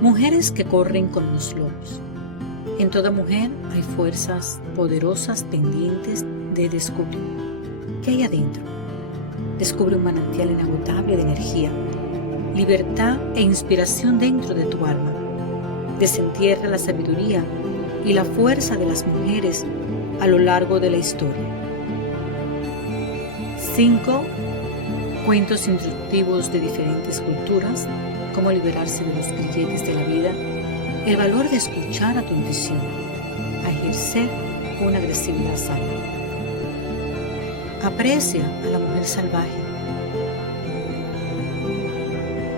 Mujeres que corren con los lobos. En toda mujer hay fuerzas poderosas pendientes de descubrir. ¿Qué hay adentro? Descubre un manantial inagotable de energía, libertad e inspiración dentro de tu alma. Desentierra la sabiduría y la fuerza de las mujeres a lo largo de la historia. 5 cuentos instructivos de diferentes culturas, cómo liberarse de los grilletes de la vida, el valor de escuchar a tu intuición, a ejercer una agresividad sana. Aprecia a la mujer salvaje.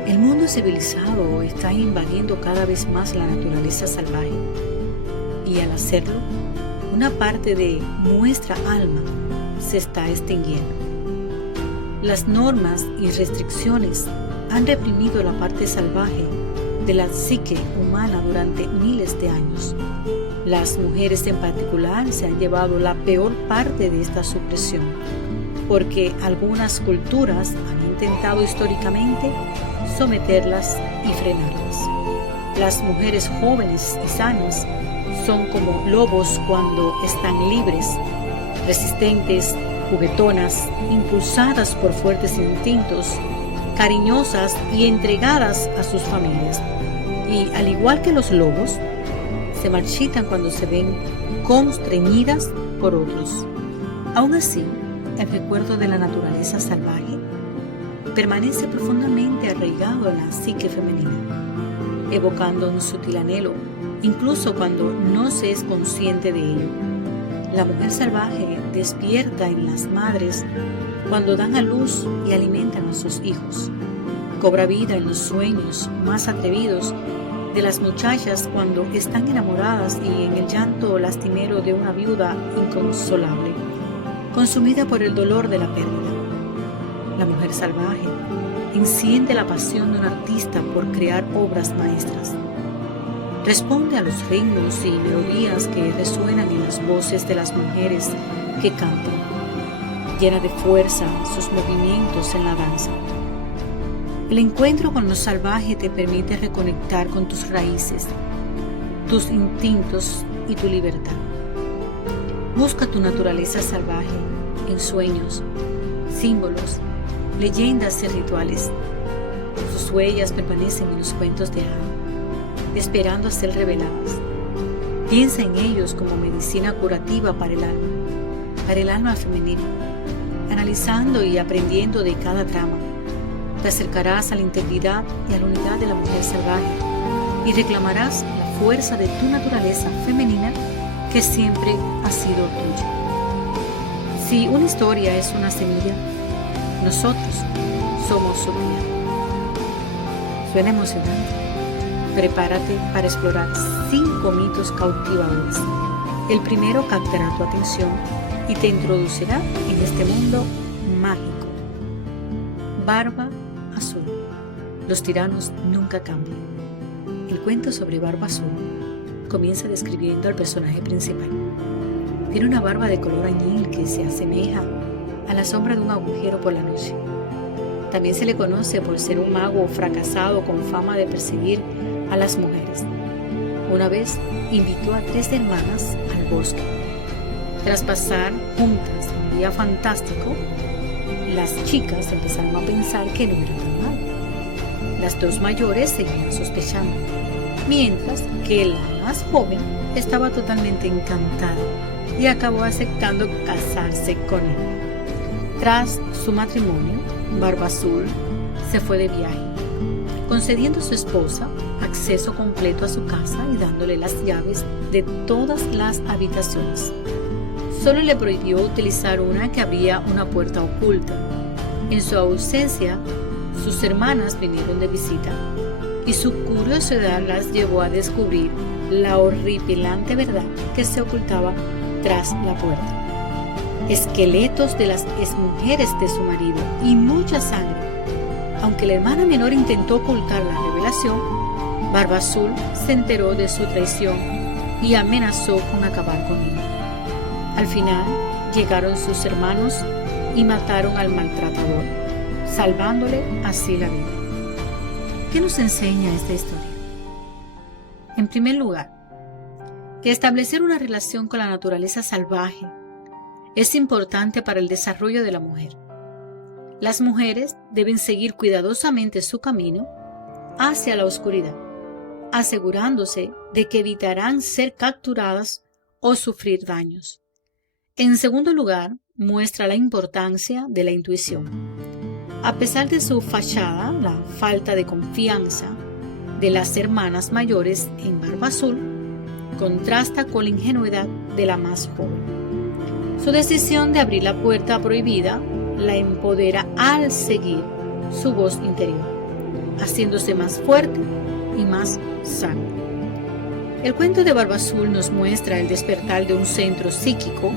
El mundo civilizado está invadiendo cada vez más la naturaleza salvaje y al hacerlo, una parte de nuestra alma se está extinguiendo. Las normas y restricciones han reprimido la parte salvaje de la psique humana durante miles de años. Las mujeres en particular se han llevado la peor parte de esta supresión, porque algunas culturas han intentado históricamente someterlas y frenarlas. Las mujeres jóvenes y sanas son como lobos cuando están libres, resistentes, juguetonas, impulsadas por fuertes instintos, cariñosas y entregadas a sus familias. Y al igual que los lobos, se marchitan cuando se ven constreñidas por otros. Aún así, el recuerdo de la naturaleza salvaje permanece profundamente arraigado en la psique femenina, evocando un sutil anhelo, incluso cuando no se es consciente de ello. La mujer salvaje despierta en las madres cuando dan a luz y alimentan a sus hijos. Cobra vida en los sueños más atrevidos de las muchachas cuando están enamoradas y en el llanto lastimero de una viuda inconsolable, consumida por el dolor de la pérdida. La mujer salvaje enciende la pasión de un artista por crear obras maestras. Responde a los ritmos y melodías que resuenan en las voces de las mujeres que cantan. Llena de fuerza sus movimientos en la danza. El encuentro con lo salvaje te permite reconectar con tus raíces, tus instintos y tu libertad. Busca tu naturaleza salvaje en sueños, símbolos, leyendas y rituales. Sus huellas permanecen en los cuentos de hadas, esperando a ser reveladas. Piensa en ellos como medicina curativa para el alma femenina. Analizando y aprendiendo de cada trama, te acercarás a la integridad y a la unidad de la mujer salvaje y reclamarás la fuerza de tu naturaleza femenina que siempre ha sido tuya. Si una historia es una semilla, nosotros somos su tierra. Suena emocionante. Prepárate para explorar 5 mitos cautivadores. El primero captará tu atención y te introducirá en este mundo mágico. Barba Azul. Los tiranos nunca cambian. El cuento sobre Barba Azul comienza describiendo al personaje principal. Tiene una barba de color añil que se asemeja a la sombra de un agujero por la noche. También se le conoce por ser un mago fracasado con fama de perseguir a las mujeres. Una vez invitó a 3 hermanas al bosque. Tras pasar juntas un día fantástico, las chicas empezaron a pensar que no era tan mal. Las 2 mayores seguían sospechando, mientras que la más joven estaba totalmente encantada y acabó aceptando casarse con él. Tras su matrimonio, Barba Azul se fue de viaje, concediendo a su esposa acceso completo a su casa y dándole las llaves de todas las habitaciones. Solo le prohibió utilizar una que abría una puerta oculta. En su ausencia, sus hermanas vinieron de visita y su curiosidad las llevó a descubrir la horripilante verdad que se ocultaba tras la puerta. Esqueletos de las exmujeres de su marido y mucha sangre. Aunque la hermana menor intentó ocultar la revelación, Barba Azul se enteró de su traición y amenazó con acabar con él. Al final, llegaron sus hermanos y mataron al maltratador, salvándole así la vida. ¿Qué nos enseña esta historia? En primer lugar, que establecer una relación con la naturaleza salvaje es importante para el desarrollo de la mujer. Las mujeres deben seguir cuidadosamente su camino hacia la oscuridad, asegurándose de que evitarán ser capturadas o sufrir daños. En segundo lugar, muestra la importancia de la intuición. A pesar de su fachada, la falta de confianza de las hermanas mayores en Barba Azul contrasta con la ingenuidad de la más joven. Su decisión de abrir la puerta prohibida la empodera al seguir su voz interior, haciéndose más fuerte y más sabia. El cuento de Barba Azul nos muestra el despertar de un centro psíquico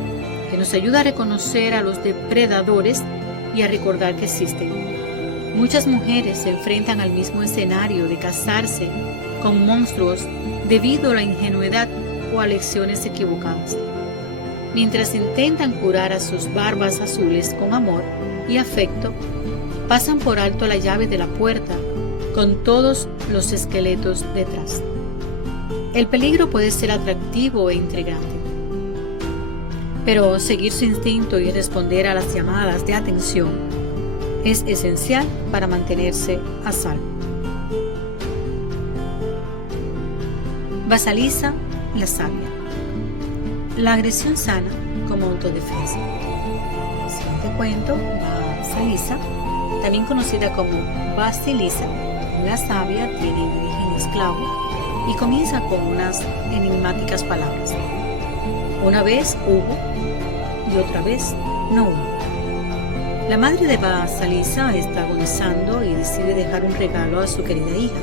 que nos ayuda a reconocer a los depredadores y a recordar que existen. Muchas mujeres se enfrentan al mismo escenario de casarse con monstruos debido a la ingenuidad o a lecciones equivocadas. Mientras intentan curar a sus barbas azules con amor y afecto, pasan por alto la llave de la puerta con todos los esqueletos detrás. El peligro puede ser atractivo e intrigante, pero seguir su instinto y responder a las llamadas de atención es esencial para mantenerse a salvo. Vasalisa, la sabia. La agresión sana como autodefensa. El siguiente cuento, Vasalisa, también conocida como Vasilisa, la sabia, tiene origen esclavo y comienza con unas enigmáticas palabras. Una vez hubo y otra vez no hubo. La madre de Vasalisa está agonizando y decide dejar un regalo a su querida hija.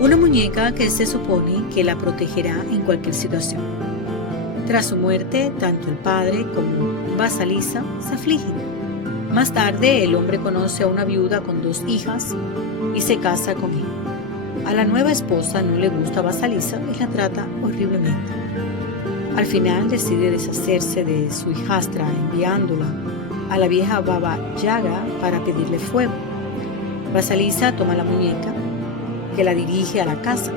Una muñeca que se supone que la protegerá en cualquier situación. Tras su muerte, tanto el padre como Vasalisa se afligen. Más tarde, el hombre conoce a una viuda con 2 hijas y se casa con ella. A la nueva esposa no le gusta Vasalisa y la trata horriblemente. Al final decide deshacerse de su hijastra enviándola a la vieja Baba Yaga para pedirle fuego. Vasalisa toma la muñeca que la dirige a la casa.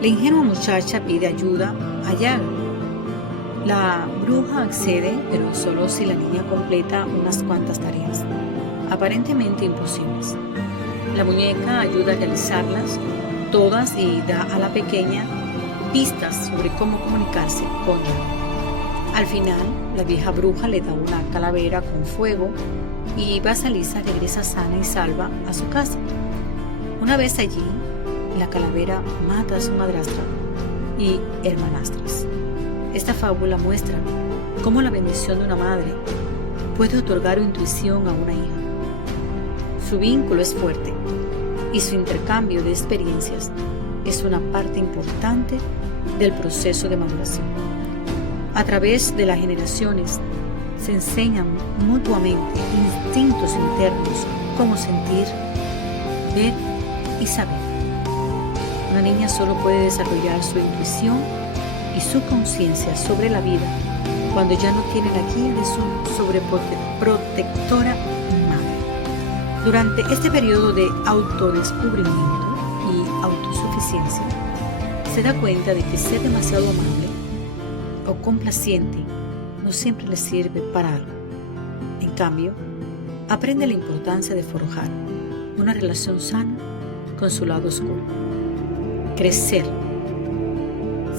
La ingenua muchacha pide ayuda a Yaga. La bruja accede, pero solo si la niña completa unas cuantas tareas, aparentemente imposibles. La muñeca ayuda a realizarlas todas y da a la pequeña pistas sobre cómo comunicarse con ella. Al final, la vieja bruja le da una calavera con fuego y Vasalisa regresa sana y salva a su casa. Una vez allí, la calavera mata a su madrastra y hermanastras. Esta fábula muestra cómo la bendición de una madre puede otorgar intuición a una hija. Su vínculo es fuerte y su intercambio de experiencias es una parte importante del proceso de maduración. A través de las generaciones se enseñan mutuamente instintos internos como sentir, ver y saber. Una niña solo puede desarrollar su intuición y su conciencia sobre la vida cuando ya no tiene la guía de su sobreprotectora madre. Durante este periodo de autodescubrimiento y autosuficiencia, se da cuenta de que ser demasiado amable o complaciente no siempre le sirve para algo. En cambio, aprende la importancia de forjar una relación sana con su lado oscuro. Crecer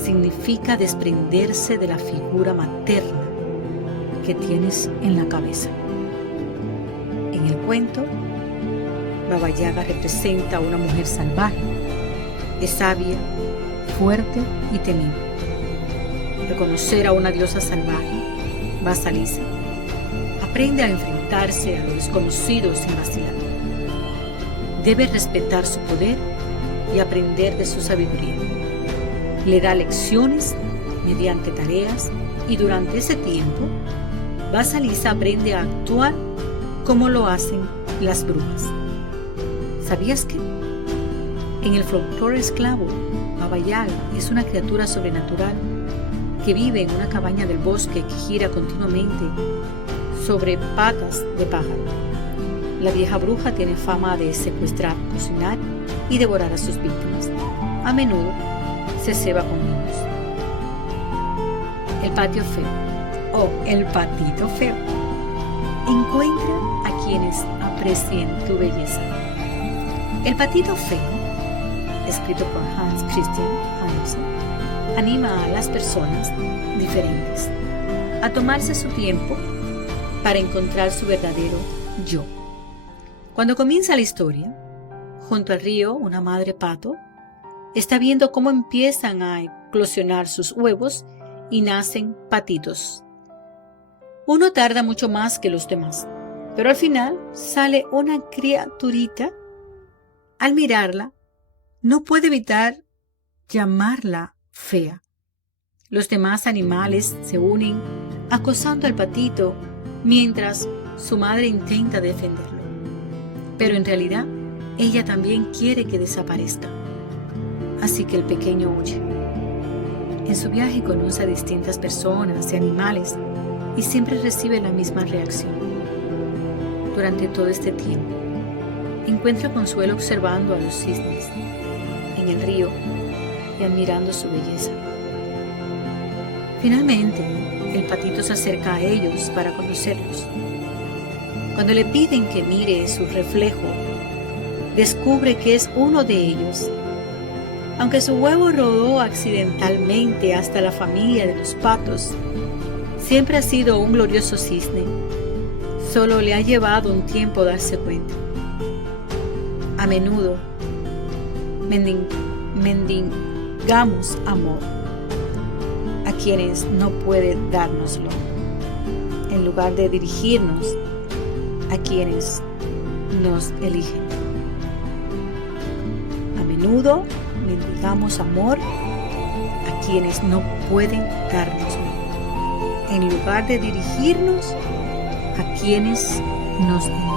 significa desprenderse de la figura materna que tienes en la cabeza. En el cuento, Baba Yaga representa a una mujer salvaje, es sabia, fuerte y temible. Reconocer a una diosa salvaje, Vasalisa, aprende a enfrentarse a lo desconocido sin vacilar. Debe respetar su poder y aprender de su sabiduría. Le da lecciones mediante tareas y durante ese tiempo, Vasalisa aprende a actuar como lo hacen las brujas. ¿Sabías que? En el folclore esclavo, Baba Yaga es una criatura sobrenatural que vive en una cabaña del bosque que gira continuamente sobre patas de pájaro. la vieja bruja tiene fama de secuestrar, cocinar y devorar a sus víctimas. A menudo se ceba con niños. El patio feo o el patito feo. Encuentra a quienes aprecien tu belleza. El patito feo, escrito por Hans Christian Andersen, anima a las personas diferentes a tomarse su tiempo para encontrar su verdadero yo. Cuando comienza la historia, junto al río, una madre pato está viendo cómo empiezan a eclosionar sus huevos y nacen patitos. Uno tarda mucho más que los demás, pero al final sale una criaturita. Al mirarla, no puede evitar llamarla fea. Los demás animales se unen acosando al patito mientras su madre intenta defenderlo. Pero en realidad, ella también quiere que desaparezca. Así que el pequeño huye. En su viaje conoce a distintas personas y animales y siempre recibe la misma reacción. Durante todo este tiempo, encuentra consuelo observando a los cisnes en el río y admirando su belleza. Finalmente, el patito se acerca a ellos para conocerlos. Cuando le piden que mire su reflejo, descubre que es uno de ellos. Aunque su huevo rodó accidentalmente hasta la familia de los patos, siempre ha sido un glorioso cisne. Solo le ha llevado un tiempo darse cuenta. A menudo mendigamos amor a quienes no pueden dárnoslo, en lugar de dirigirnos a quienes nos eligen. A menudo mendigamos amor a quienes no pueden dárnoslo, en lugar de dirigirnos a quienes nos eligen.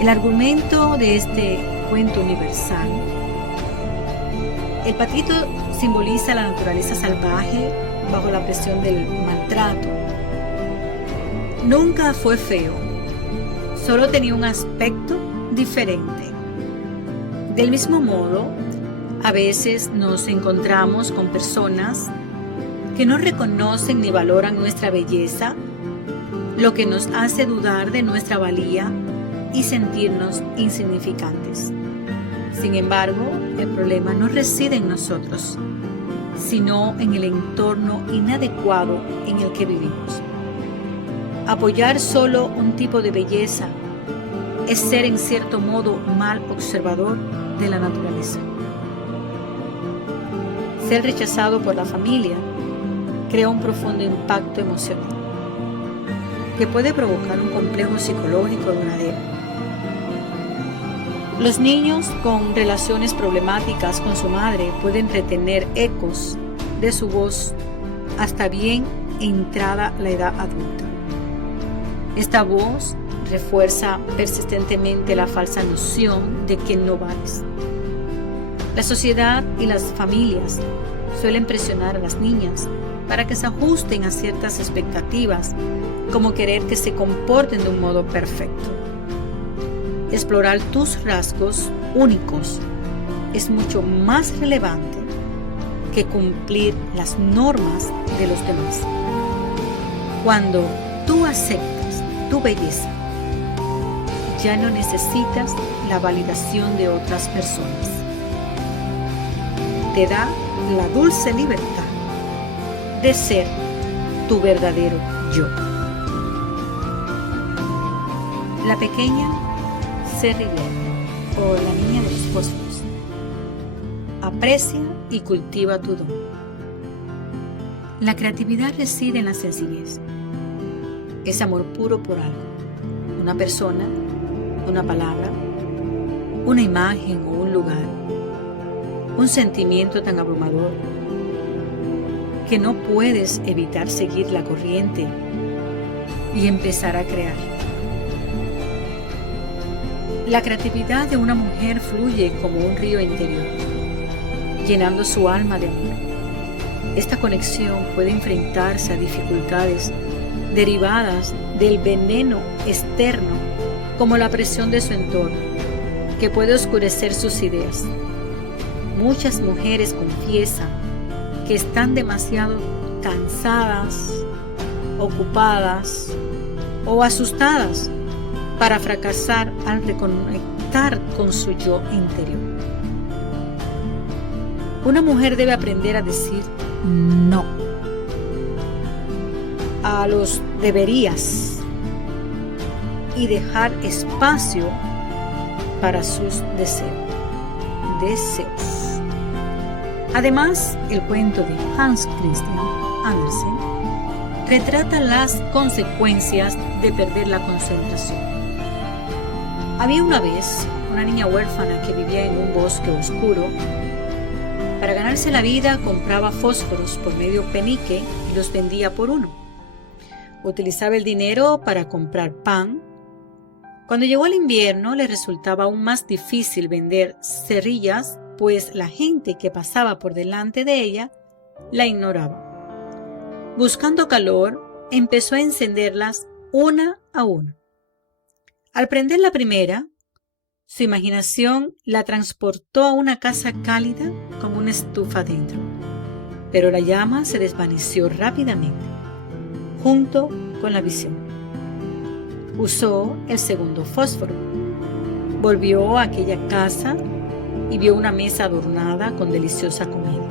El argumento de este cuento universal: el patito simboliza la naturaleza salvaje bajo la presión del maltrato. Nunca fue feo, solo tenía un aspecto diferente. Del mismo modo, a veces nos encontramos con personas que no reconocen ni valoran nuestra belleza, lo que nos hace dudar de nuestra valía y sentirnos insignificantes. Sin embargo, el problema no reside en nosotros, sino en el entorno inadecuado en el que vivimos. Apoyar solo un tipo de belleza es ser en cierto modo mal observador de la naturaleza. Ser rechazado por la familia crea un profundo impacto emocional que puede provocar un complejo psicológico duradero. Los niños con relaciones problemáticas con su madre pueden retener ecos de su voz hasta bien entrada la edad adulta. Esta voz refuerza persistentemente la falsa noción de que no vales. La sociedad y las familias suelen presionar a las niñas para que se ajusten a ciertas expectativas, como querer que se comporten de un modo perfecto. Explorar tus rasgos únicos es mucho más relevante que cumplir las normas de los demás. Cuando tú aceptas tu belleza, ya no necesitas la validación de otras personas. Te da la dulce libertad de ser tu verdadero yo. La pequeña Cerrier, o la niña de los fósforos. Aprecia y cultiva tu don. La creatividad reside en la sencillez. Es amor puro por algo, una persona, una palabra, una imagen o un lugar, un sentimiento tan abrumador que no puedes evitar seguir la corriente y empezar a crear. La creatividad de una mujer fluye como un río interior, llenando su alma de amor. Esta conexión puede enfrentarse a dificultades derivadas del veneno externo como la presión de su entorno, que puede oscurecer sus ideas. Muchas mujeres confiesan que están demasiado cansadas, ocupadas o asustadas para fracasar al reconectar con su yo interior. Una mujer debe aprender a decir no a los deberías y dejar espacio para sus deseos. Además, el cuento de Hans Christian Andersen retrata las consecuencias de perder la concentración. Había una vez una niña huérfana que vivía en un bosque oscuro. Para ganarse la vida compraba fósforos por medio penique y los vendía por uno. Utilizaba el dinero para comprar pan. Cuando llegó el invierno le resultaba aún más difícil vender cerillas, pues la gente que pasaba por delante de ella la ignoraba. Buscando calor, empezó a encenderlas una a una. Al prender la primera, su imaginación la transportó a una casa cálida con una estufa dentro, pero la llama se desvaneció rápidamente, junto con la visión. Usó el segundo fósforo, volvió a aquella casa y vio una mesa adornada con deliciosa comida.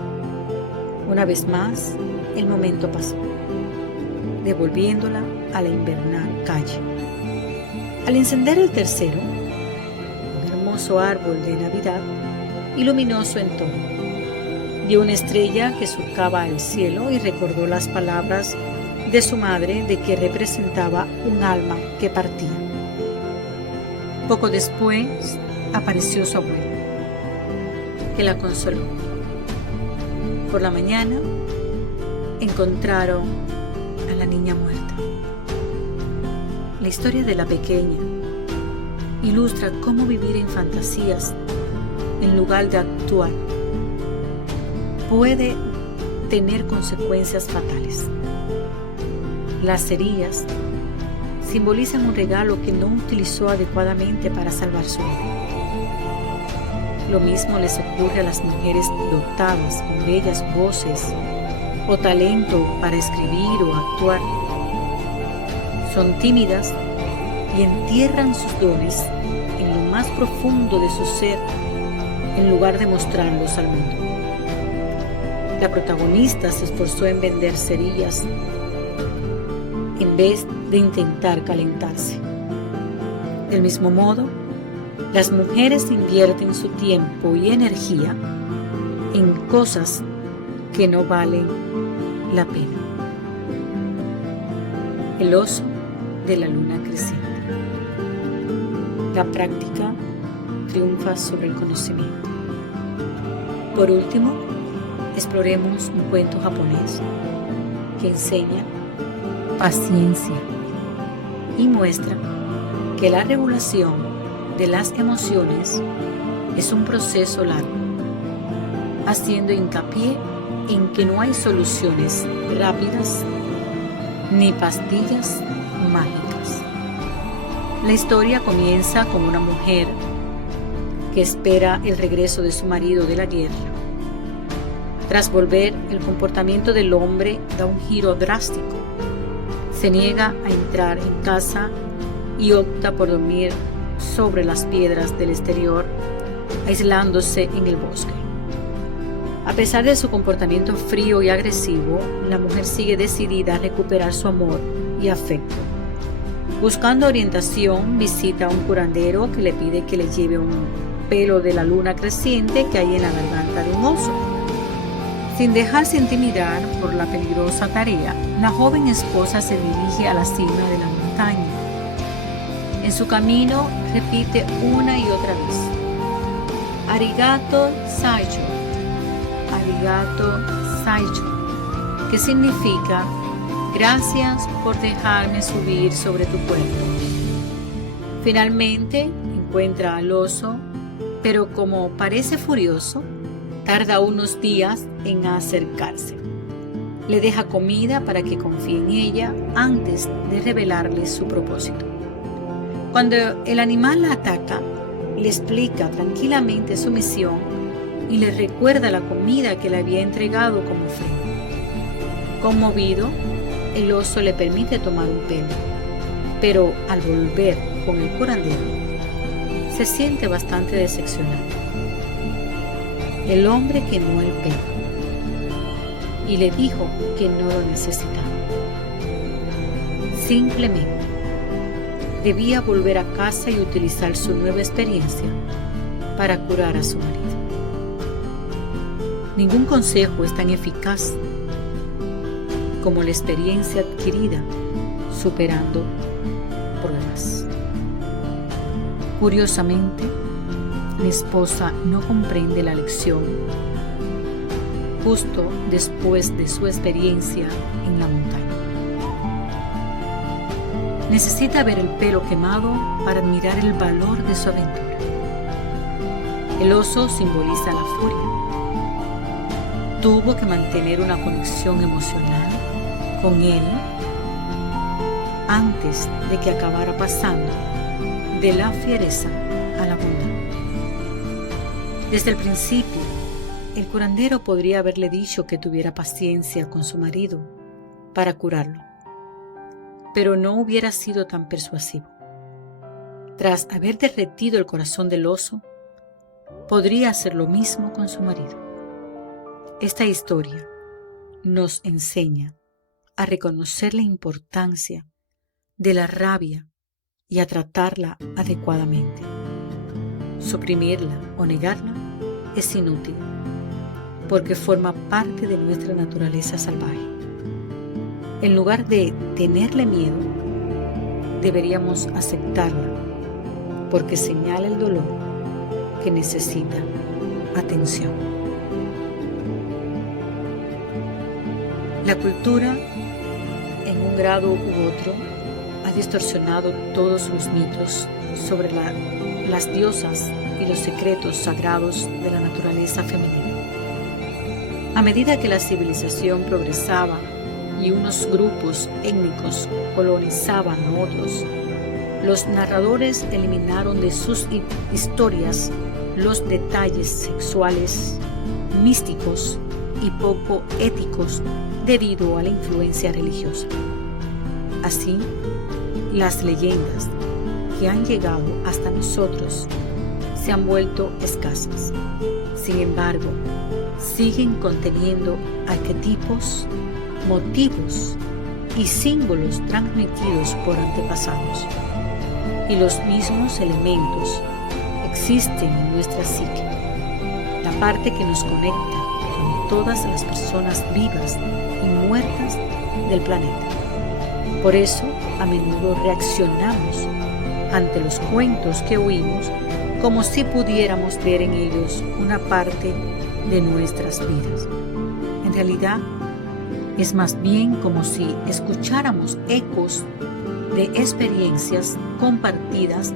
Una vez más, el momento pasó, devolviéndola a la invernal calle. Al encender el tercero, un hermoso árbol de Navidad iluminó su entorno. Vio una estrella que surcaba el cielo y recordó las palabras de su madre de que representaba un alma que partía. Poco después apareció su abuela, que la consoló. Por la mañana encontraron a la niña muerta. La historia de la pequeña ilustra cómo vivir en fantasías en lugar de actuar puede tener consecuencias fatales. Las cerillas simbolizan un regalo que no utilizó adecuadamente para salvar su vida. Lo mismo les ocurre a las mujeres dotadas con bellas voces o talento para escribir o actuar. Son tímidas y entierran sus dones en lo más profundo de su ser en lugar de mostrarlos al mundo. La protagonista se esforzó en vender cerillas en vez de intentar calentarse. Del mismo modo, las mujeres invierten su tiempo y energía en cosas que no valen la pena. El oso de la luna creciente. La práctica triunfa sobre el conocimiento. Por último, exploremos un cuento japonés que enseña paciencia y muestra que la regulación de las emociones es un proceso largo, haciendo hincapié en que no hay soluciones rápidas ni pastillas mágicas. La historia comienza con una mujer que espera el regreso de su marido de la guerra. Tras volver, el comportamiento del hombre da un giro drástico. Se niega a entrar en casa y opta por dormir sobre las piedras del exterior, aislándose en el bosque. A pesar de su comportamiento frío y agresivo, la mujer sigue decidida a recuperar su amor y afecto. Buscando orientación, visita a un curandero que le pide que le lleve un pelo de la luna creciente que hay en la garganta de un oso. Sin dejarse intimidar por la peligrosa tarea, la joven esposa se dirige a la cima de la montaña. En su camino repite una y otra vez: Arigato Saicho, Arigato Saicho, que significa gracias por dejarme subir sobre tu cuerpo. Finalmente encuentra al oso, pero como parece furioso, tarda unos días en acercarse. Le deja comida para que confíe en ella antes de revelarle su propósito. Cuando el animal la ataca, le explica tranquilamente su misión y le recuerda la comida que le había entregado como ofrenda. Conmovido, el oso le permite tomar un pelo, pero al volver con el curandero, se siente bastante decepcionado. El hombre quemó el pelo y le dijo que no lo necesitaba. Simplemente debía volver a casa y utilizar su nueva experiencia para curar a su marido. Ningún consejo es tan eficaz como la experiencia adquirida superando pruebas. Curiosamente, mi esposa no comprende la lección justo después de su experiencia en la montaña. Necesita ver el pelo quemado para admirar el valor de su aventura. El oso simboliza la furia. Tuvo que mantener una conexión emocional con él antes de que acabara pasando de la fiereza a la bondad. Desde el principio, el curandero podría haberle dicho que tuviera paciencia con su marido para curarlo, pero no hubiera sido tan persuasivo. Tras haber derretido el corazón del oso, podría hacer lo mismo con su marido. Esta historia nos enseña a reconocer la importancia de la rabia y a tratarla adecuadamente. Suprimirla o negarla es inútil, porque forma parte de nuestra naturaleza salvaje. En lugar de tenerle miedo, deberíamos aceptarla, porque señala el dolor que necesita atención. La cultura, en un grado u otro, ha distorsionado todos los mitos sobre las diosas y los secretos sagrados de la naturaleza femenina. A medida que la civilización progresaba y unos grupos étnicos colonizaban a otros, los narradores eliminaron de sus historias los detalles sexuales, místicos y poco éticos debido a la influencia religiosa. Así, las leyendas que han llegado hasta nosotros se han vuelto escasas. Sin embargo, siguen conteniendo arquetipos, motivos y símbolos transmitidos por antepasados. Y los mismos elementos existen en nuestra psique, la parte que nos conecta con todas las personas vivas y muertas del planeta. Por eso, a menudo reaccionamos ante los cuentos que oímos como si pudiéramos ver en ellos una parte de nuestras vidas. En realidad, es más bien como si escucháramos ecos de experiencias compartidas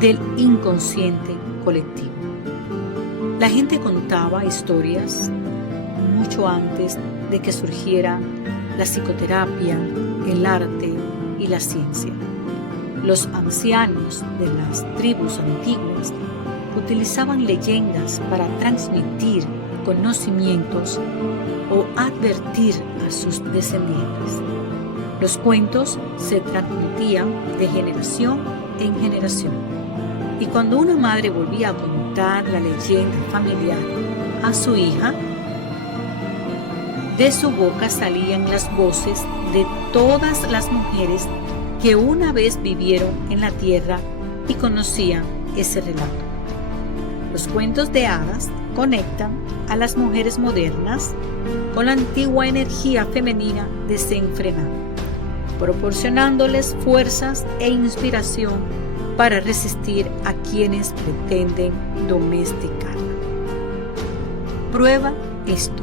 del inconsciente colectivo. La gente contaba historias mucho antes de que surgiera la psicoterapia, el arte y la ciencia. Los ancianos de las tribus antiguas utilizaban leyendas para transmitir conocimientos o advertir a sus descendientes. Los cuentos se transmitían de generación en generación, y cuando una madre volvía a contar la leyenda familiar a su hija, de su boca salían las voces de todas las mujeres que una vez vivieron en la tierra y conocían ese relato. Los cuentos de hadas conectan a las mujeres modernas con la antigua energía femenina desenfrenada, proporcionándoles fuerzas e inspiración para resistir a quienes pretenden domesticarla. Prueba esto.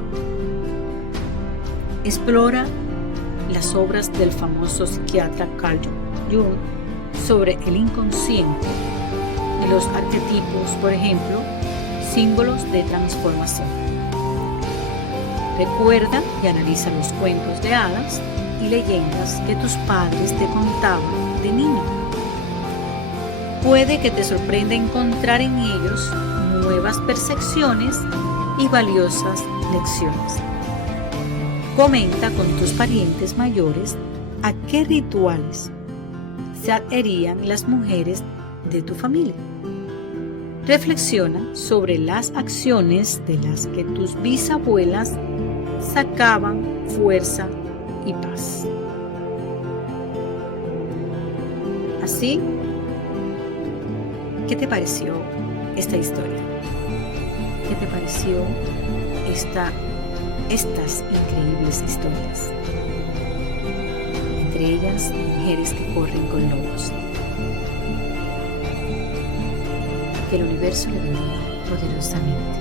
Explora las obras del famoso psiquiatra Carl Jung sobre el inconsciente y los arquetipos, por ejemplo, símbolos de transformación. Recuerda y analiza los cuentos de hadas y leyendas que tus padres te contaban de niño. puede que te sorprenda encontrar en ellos nuevas percepciones y valiosas lecciones. Comenta con tus parientes mayores a qué rituales se adherían las mujeres de tu familia. Reflexiona sobre las acciones de las que tus bisabuelas sacaban fuerza y paz. Así, ¿qué te pareció esta historia? ¿Qué te pareció estas increíbles historias? Entre ellas, mujeres que corren con lobos. Que el universo le bendiga poderosamente.